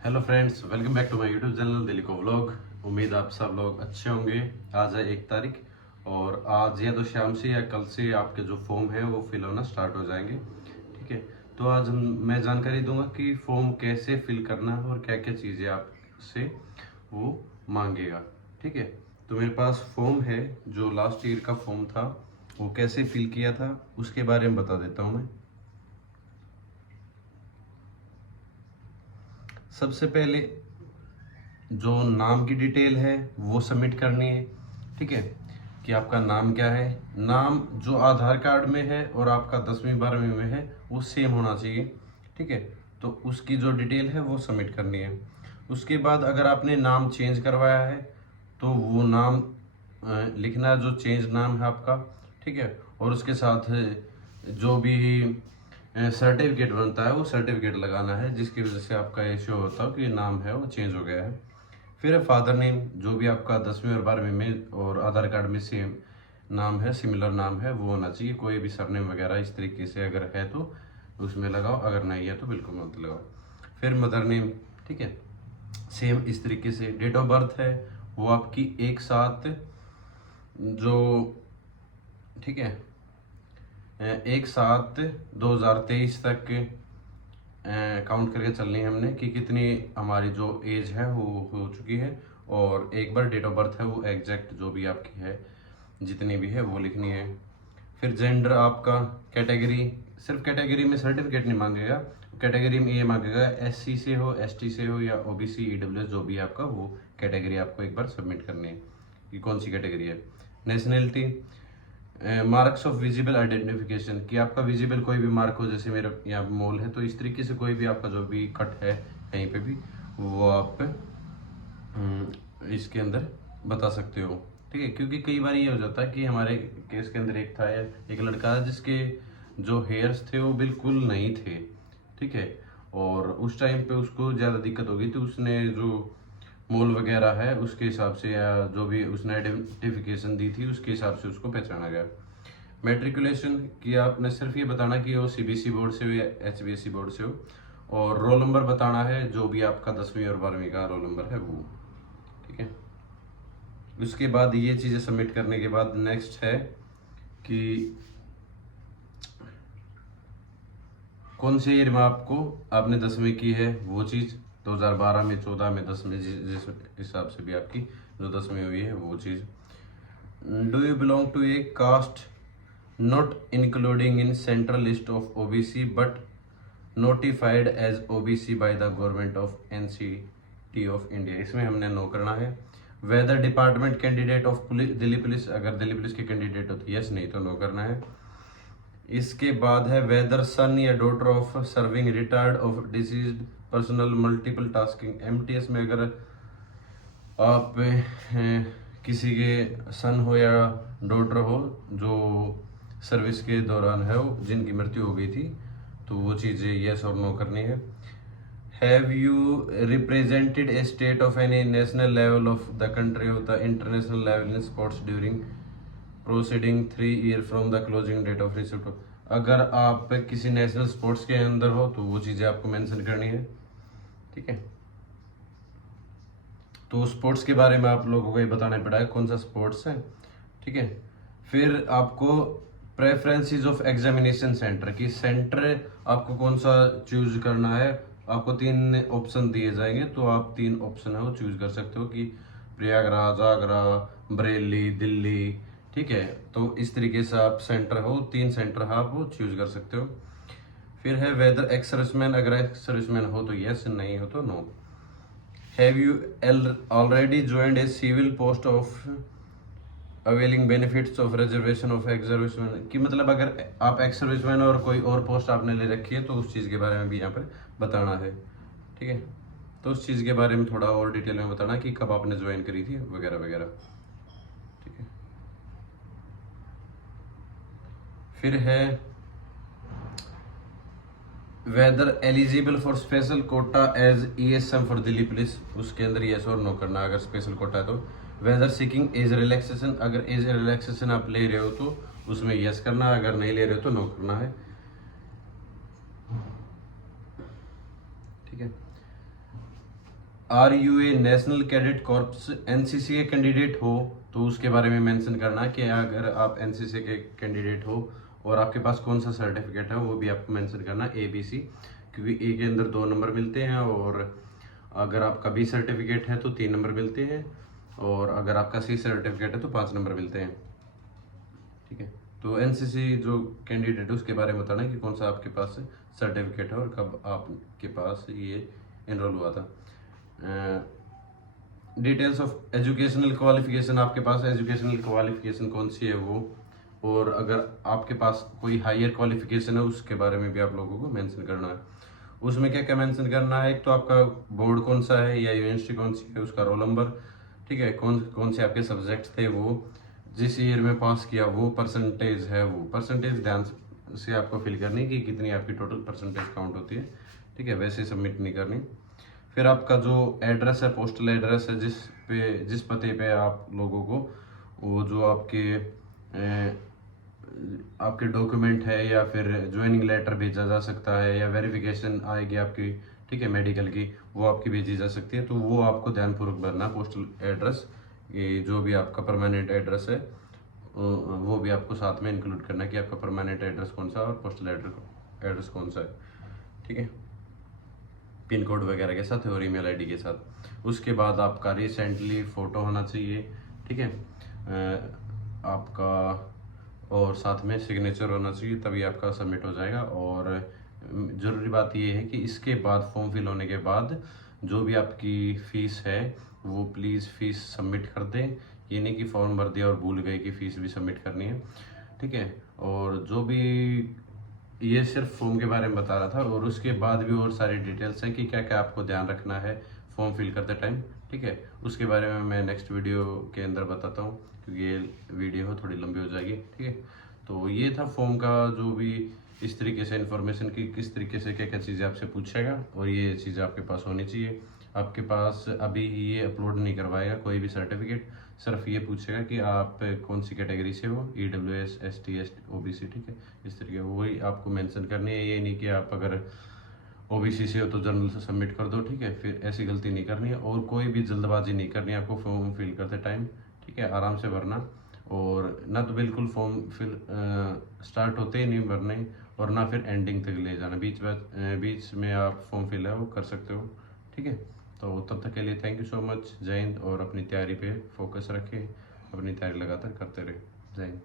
Hello friends, welcome back to my YouTube channel Delhi को vlog. उम्मीद आप सब लोग अच्छे होंगे। आज है 1 तारीख और आज या तो शाम से या कल से आपके जो फॉर्म है वो फिल होना स्टार्ट हो जाएंगे। ठीक है, तो आज मैं जानकारी दूंगा कि फॉर्म कैसे फिल करना है और क्या क्या चीज़ें आपसे वो मांगेगा। ठीक है, तो मेरे पास फॉर्म है, जो लास्ट ईयर का फॉर्म था वो कैसे फिल किया था उसके बारे में बता देता हूँ मैं। सबसे पहले जो नाम की डिटेल है वो सबमिट करनी है। ठीक है, कि आपका नाम क्या है। नाम जो आधार कार्ड में है और आपका 10वीं 12वीं में है वो सेम होना चाहिए। ठीक है, तो उसकी जो डिटेल है वो सबमिट करनी है। उसके बाद अगर आपने नाम चेंज करवाया है तो वो नाम लिखना है, जो चेंज नाम है आपका। ठीक है, और उसके साथ जो भी सर्टिफिकेट बनता है वो सर्टिफिकेट लगाना है, जिसकी वजह से आपका ये शो होता है कि नाम है वो चेंज हो गया है। फिर है फादर नेम, जो भी आपका 10वीं और 12वीं में और आधार कार्ड में सेम नाम है, सिमिलर नाम है, वो होना चाहिए। कोई भी सरनेम वगैरह इस तरीके से अगर है तो उसमें लगाओ, अगर नहीं है तो बिल्कुल मत लगाओ। फिर मदर नेम, ठीक है, सेम इस तरीके से। डेट ऑफ बर्थ है वो आपकी एक साथ जो, ठीक है, 1/7/2023 तक काउंट करके चलनी है हमने कि कितनी हमारी जो एज है वो हो चुकी है। और एक बार डेट ऑफ बर्थ है वो एग्जैक्ट जो भी आपकी है जितनी भी है वो लिखनी है। फिर जेंडर आपका, कैटेगरी, सिर्फ कैटेगरी में सर्टिफिकेट नहीं मांगेगा, कैटेगरी में ये मांगेगा SC से हो, ST से हो या OBC EWS जो भी आपका, वो कैटेगरी आपको एक बार सबमिट करनी है कि कौन सी कैटेगरी है। Nationality, marks of visible identification, कि आपका विजिबल कोई भी मार्क हो, जैसे मेरा यहाँ मोल है तो इस तरीके से कोई भी आपका जो भी कट है कहीं पे भी वो आप इसके अंदर बता सकते हो। ठीक है, क्योंकि कई बार ये हो जाता है कि हमारे केस के अंदर एक था, एक लड़का जिसके जो हेयर्स थे वो बिल्कुल नहीं थे। ठीक है, और उस टाइम पे उसको ज़्यादा दिक्कत हो गई, तो उसने जो मोल वगैरह है उसके हिसाब से या जो भी उसने आइडेंटिफिकेशन दी थी उसके हिसाब से उसको पहचाना गया। मेट्रिकुलेशन की आपने सिर्फ ये बताना कि वो CBSE बोर्ड से हो या HBSE बोर्ड से हो, और रोल नंबर बताना है जो भी आपका 10वीं और 12वीं का रोल नंबर है वो। ठीक है, उसके बाद ये चीज़ें सबमिट करने के बाद नेक्स्ट है कि कौन से ईयर में आपको आपने 10वीं की है वो चीज़, 2012 में, 14 में, 10 में, जिस हिसाब से भी आपकी जो 10वीं हुई है वो चीज़। Do you belong to a caste not including in central list of OBC but notified as OBC by the government of NCT of India, इसमें हमने नो करना है। Whether department candidate of Delhi police, अगर दिल्ली पुलिस के candidate हो तो yes, नहीं तो नो करना है। इसके बाद है वेदर सन या daughter of serving retired of deceased personal multiple tasking, MTS में अगर आप किसी के सन हो या डॉटर हो जो सर्विस के दौरान है वो जिनकी मृत्यु हो गई थी, तो वो चीज़ें यस और नो करनी है। Have you represented a state of any national level of the country of the international level in sports during proceeding 3 year from the closing date of receipt, अगर आप किसी नेशनल स्पोर्ट्स के अंदर हो तो वो चीज़ें आपको मेंशन करनी है। ठीक है, तो स्पोर्ट्स के बारे में आप लोगों को ये बताना पड़ा है कौन सा स्पोर्ट्स है। ठीक है, फिर आपको प्रेफरेंसेस ऑफ एग्जामिनेशन सेंटर की, सेंटर आपको कौन सा चूज करना है। आपको 3 ऑप्शन दिए जाएंगे, तो आप 3 ऑप्शन है वो चूज कर सकते हो कि प्रयागराज, आगरा, बरेली, दिल्ली। ठीक है, तो इस तरीके से आप सेंटर हो, 3 सेंटर है आप वो चूज कर सकते हो। फिर है वेदर एक्स सर्विसमैन, अगर एक्स सर्विसमैन हो तो यस, नहीं हो तो no. Have you already joined a civil post of availing benefits of reservation of ex serviceman, कि मतलब अगर आप एक्स सर्विसमैन और कोई और पोस्ट आपने ले रखी है तो उस चीज़ के बारे में भी यहाँ पर बताना है। ठीक है, तो उस चीज़ के बारे में थोड़ा और डिटेल में बताना कि कब आपने ज्वाइन करी थी वगैरह वगैरह। ठीक है, फिर है whether eligible for special quota as ESM for Delhi police, उसके अंदर यस और नो करना अगर स्पेशल कोटा है तो। वेदर सीकिंग एज रिलैक्सेशन, अगर एज रिलैक्सेशन आप ले रहे हो तो उसमें यस करना है, अगर नहीं ले रहे हो तो नो करना है। ठीक है, are you a national cadet corps NCC के कैंडिडेट हो तो उसके बारे में मेंशन करना है कि अगर आप एनसीसी के कैंडिडेट हो और आपके पास कौन सा सर्टिफिकेट है वो भी आपको मेंशन करना है, ABC, क्योंकि ए के अंदर 2 नंबर मिलते हैं और अगर आपका बी सर्टिफिकेट है तो 3 नंबर मिलते हैं और अगर आपका सी सर्टिफिकेट है तो 5 नंबर मिलते हैं। ठीक है, तो एनसीसी जो कैंडिडेट है उसके बारे में बताना है कि कौन सा आपके पास सर्टिफिकेट है और कब आपके पास ये एनरोल हुआ था। डिटेल्स ऑफ एजुकेशनल क्वालिफिकेशन, आपके पास एजुकेशनल क्वालिफिकेशन कौन सी है वो, और अगर आपके पास कोई हायर क्वालिफिकेशन है उसके बारे में भी आप लोगों को मेंशन करना है। उसमें क्या क्या मेंशन करना है, एक तो आपका बोर्ड कौन सा है या यूनिवर्सिटी कौन सी है, उसका रोल नंबर, ठीक है, कौन कौन से आपके सब्जेक्ट्स थे, वो जिस ईयर में पास किया वो परसेंटेज है, वो परसेंटेज ध्यान से आपको फिल करनी कि कितनी आपकी टोटल परसेंटेज काउंट होती है। ठीक है, वैसे सबमिट नहीं करनी। फिर आपका जो एड्रेस है, पोस्टल एड्रेस है, जिस पते पे आप लोगों को वो जो आपके डॉक्यूमेंट है या फिर ज्वाइनिंग लेटर भेजा जा सकता है या वेरिफिकेशन आएगी आपकी, ठीक है, मेडिकल की, वो आपकी भेजी जा सकती है, तो वो आपको ध्यानपूर्वक भरना। पोस्टल एड्रेस, ये जो भी आपका परमानेंट एड्रेस है वो भी आपको साथ में इंक्लूड करना है कि आपका परमानेंट एड्रेस कौन सा है और पोस्टल एड्रेस कौन सा है। ठीक है, पिन कोड वगैरह के साथ और ईमेल आईडी के साथ। उसके बाद आपका रिसेंटली फ़ोटो होना चाहिए, ठीक है, आपका, और साथ में सिग्नेचर होना चाहिए, तभी आपका सबमिट हो जाएगा। और ज़रूरी बात ये है कि इसके बाद फॉर्म फिल होने के बाद जो भी आपकी फ़ीस है वो प्लीज़ फ़ीस सबमिट कर दें। ये नहीं कि फॉर्म भर दिया और भूल गए कि फ़ीस भी सबमिट करनी है। ठीक है, और जो भी, ये सिर्फ फॉर्म के बारे में बता रहा था और उसके बाद भी और सारी डिटेल्स हैं कि क्या क्या आपको ध्यान रखना है फॉर्म फिल करते टाइम। ठीक है, उसके बारे में मैं नेक्स्ट वीडियो के अंदर बताता हूँ क्योंकि ये वीडियो थोड़ी लंबी हो जाएगी। ठीक है, तो ये था फॉर्म का जो भी इस तरीके से इन्फॉर्मेशन की किस तरीके से क्या क्या चीज़ें आपसे पूछेगा और ये चीज़ें आपके पास होनी चाहिए। आपके पास अभी ये अपलोड नहीं करवाएगा कोई भी सर्टिफिकेट, सिर्फ ये पूछेगा कि आप कौन सी कैटेगरी से हो, EWS, ST, OBC, ठीक है, इस तरीके वही आपको मेंशन करनी है। ये नहीं कि आप अगर OBC से हो तो जनरल से सबमिट कर दो। ठीक है, फिर ऐसी गलती नहीं करनी है और कोई भी जल्दबाजी नहीं करनी है आपको फॉर्म फिल करते टाइम। ठीक है, आराम से भरना और ना तो बिल्कुल फॉर्म फिल स्टार्ट होते ही नहीं भरने और ना फिर एंडिंग तक ले जाना, बीच में आप फॉर्म फिल है वो कर सकते हो। ठीक है, तो तब तक के लिए थैंक यू सो मच। जय हिंद, और अपनी तैयारी पे फोकस रखें, अपनी तैयारी लगातार करते रहे। जय हिंद।